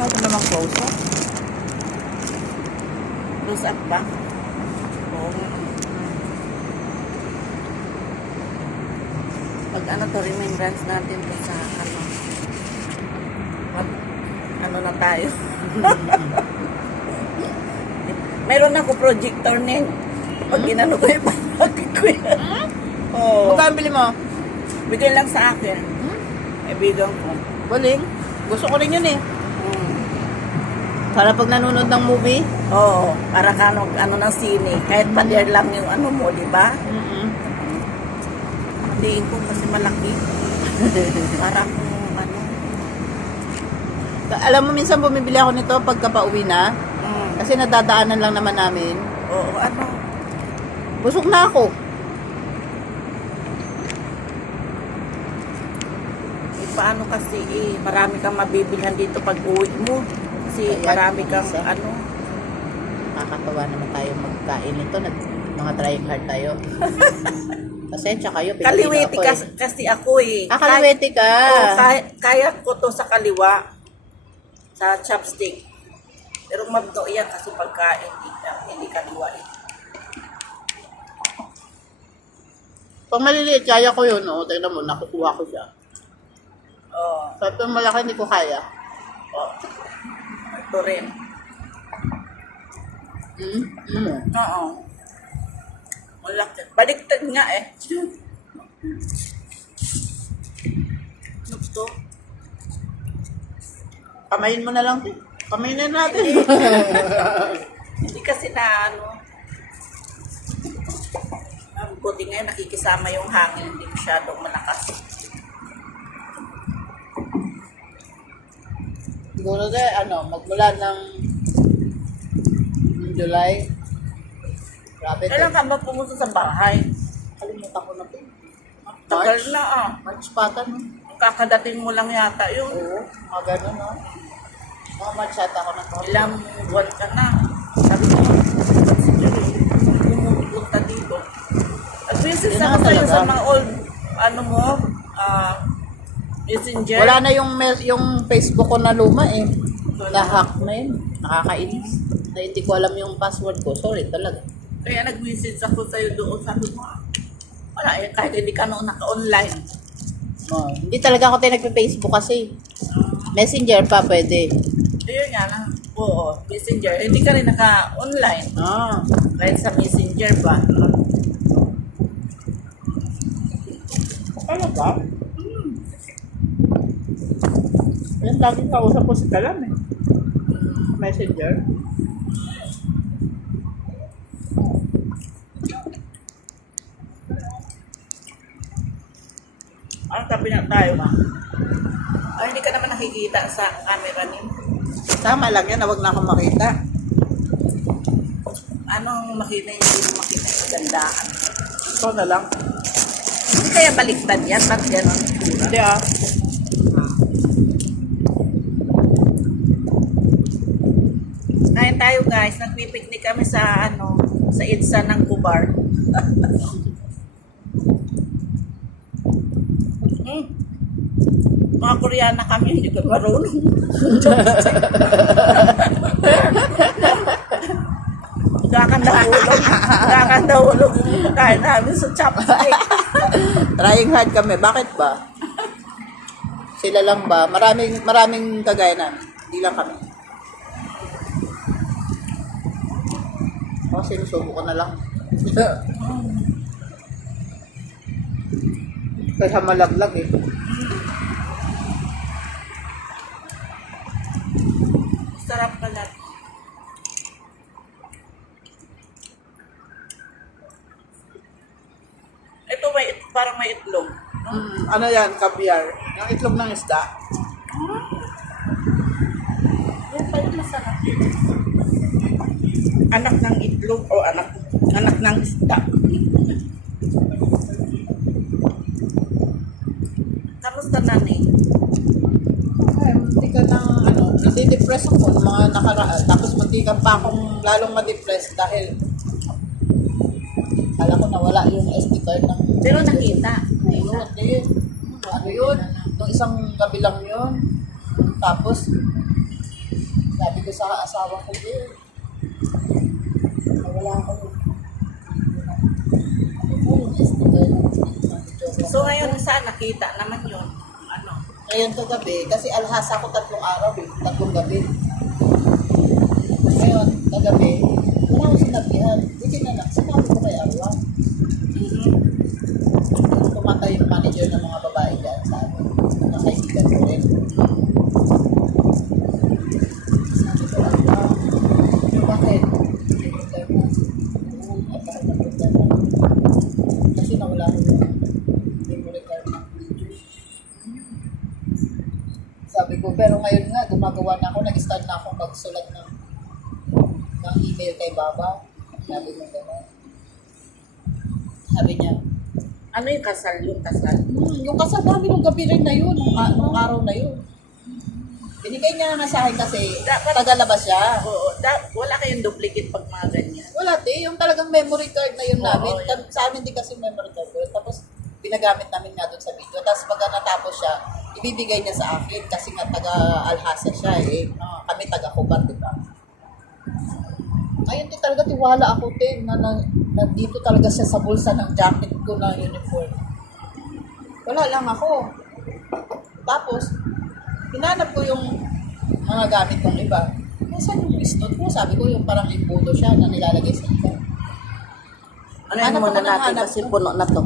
Masyado naman close up. Close up ba? Oo. Pag ano to, remembrance natin to sa ano. Ano na tayo. Meron ako projector nin. Pag ginano ko yung palagi ko yan. Oo. Magkano bili mo? Bigyan lang sa akin. Ibigan ko. Galing. Gusto ko rin yun eh. Para pag nanonood ng movie. Oo. Para ka ano ng sine. Kahit pader lang yung ano mo, di ba? Hindi ko kasi malaki. Para kung ano. Alam mo, minsan bumibili ako nito pagka pauwi na. Kasi nadadaanan lang naman namin. Oo, ano. Busog na ako. Paano kasi marami kang mabibilhan dito pag uwi mo. Kasi Ayan, marami kang isa. ano. Nakakatawa naman tayo magkain nito. Mga trying hard tayo. Pasensya kayo. pinapino Kaliwete ako eh. kasi ako eh. Kaliwete ka. Oo, kaya ko to sa kaliwa. Sa chopstick. Pero mabdo yan kasi pagkain. Hindi kaliwa eh. Pag maliliit, kaya ko yun. Oh. Tignan mo, nakukuha ko siya. Oo. Pero pag malaki, hindi ko kaya. Oh. Ito rin. Oo. Malaki. Baliktad nga eh. Ano to? Kamayin mo na lang. Kamayin na natin. Hindi kasi na ano. Ang buti ngayon nakikisama yung hangin. Hindi masyadong malakas. Siguro magmula ng July. Grabe. Kailan ka ba pumunta sa bahay? Kalimutan ko na po. Tagal na ah. March pata, no? Kakadating mo lang yata yun. Oo, mga ganun, no? Mga March ata ako na to. Ilang buwan ka na. Sabi ko, pumunta dito. Nag-visit Yun ako na sa'yo talaga. sa mga old, ano mo, messenger. Wala na yung Facebook ko na luma eh. Na-hack na yun. Nakakainis. Na hindi ko alam yung password ko. Sorry talaga. Kaya nag-visit ako sa'yo doon. Sabi mo, wala eh, kahit hindi ka noon naka-online. No, hindi talaga ako tayo nagpe-Facebook kasi. Messenger pa pwede. Ayun nga lang. Oo, messenger. Hindi ka rin naka-online. Ah. Kahit sa messenger pa. Talaga? Yan, lagi kausap ko si Kalam eh. Messenger. Ang tabi na tayo ma. Ay, hindi ka naman nakikita sa camera niyo. Tama lang yan, huwag na akong makita. Anong makita niyo? Hindi mo makita yung gandaan. Ito na lang. Hindi kaya baliktad yan? Ba't gano'n ang itsura? Hindi ah. Kain tayo guys. Nagpipiknik kami sa sa EDSA ng Kubar. Mga Koreana kami, hindi ko marunong. Gakanda ulog yung kain namin sa chopstick. Trying hard kami. Bakit ba? Sila lang ba? Maraming kagaya namin. Hindi lang kami. Oh, sinusubo ko na lang. Kaya malaglag eh. Sarap pala. Ito parang may itlog. No? Ano yan? Caviar. Yung itlog ng isda. Yan pala masarap. Anak ng itlog o anak ng isda. Kamusta nani? Ay, munti ka ng nade-depress ako ng mga nakaraan. Tapos munti ka pa akong lalong ma-depress dahil kala ko nawala yung SD card ng... Pero nakita. Ayun, din. Ano yun? Nung isang gabi lang yun. Tapos, Sabi ko sa asawa ko, wala ako. So ngayon saan nakita naman yun? Ano? Ngayon kagabi, kasi alhasa ko 3 araw 3 gabi. Ngayon, kagabi, wala akong sinabihan. Hindi na lang, sinabi ko kay Arwa. Pumatay yung manager ng mga babae dyan sa amin. Mga kaibigan ko rin. Sabi ko, Arwa, bakit? Kasi nawala ko yung memory card ng video. Sabi ko, pero ngayon nga, gumagawa na ako, nag-start na ako magsulat ng email kay Baba. Sabi ko gano'n. Sabi niya, Ano yung kasal? Yung kasal? yung kasal namin nung gabi rin na yun, nung araw na yun. Binigay niya na sa akin kasi tagalabas siya. Oo, wala kayong duplicate pag mga ganyan. Wala yung talagang memory card na yun Oo, namin. yun. Sa amin din kasi memory card yun. Tapos pinagamit namin nga doon sa video. Tapos pag natapos siya, ibibigay niya sa akin kasi nga taga-alhasa siya eh. Kami taga-Kubat, di ba? Ayun din talaga tiwala ako din na dito talaga siya sa bulsa ng jacket ko na uniform. Wala lang ako. Tapos, hinanap ko yung mga gamit kong iba. Nasaan yung pistot ko? Sabi ko yung parang imbudo siya na nilalagay sa iba. Ano yung muna natin kasi puno na to?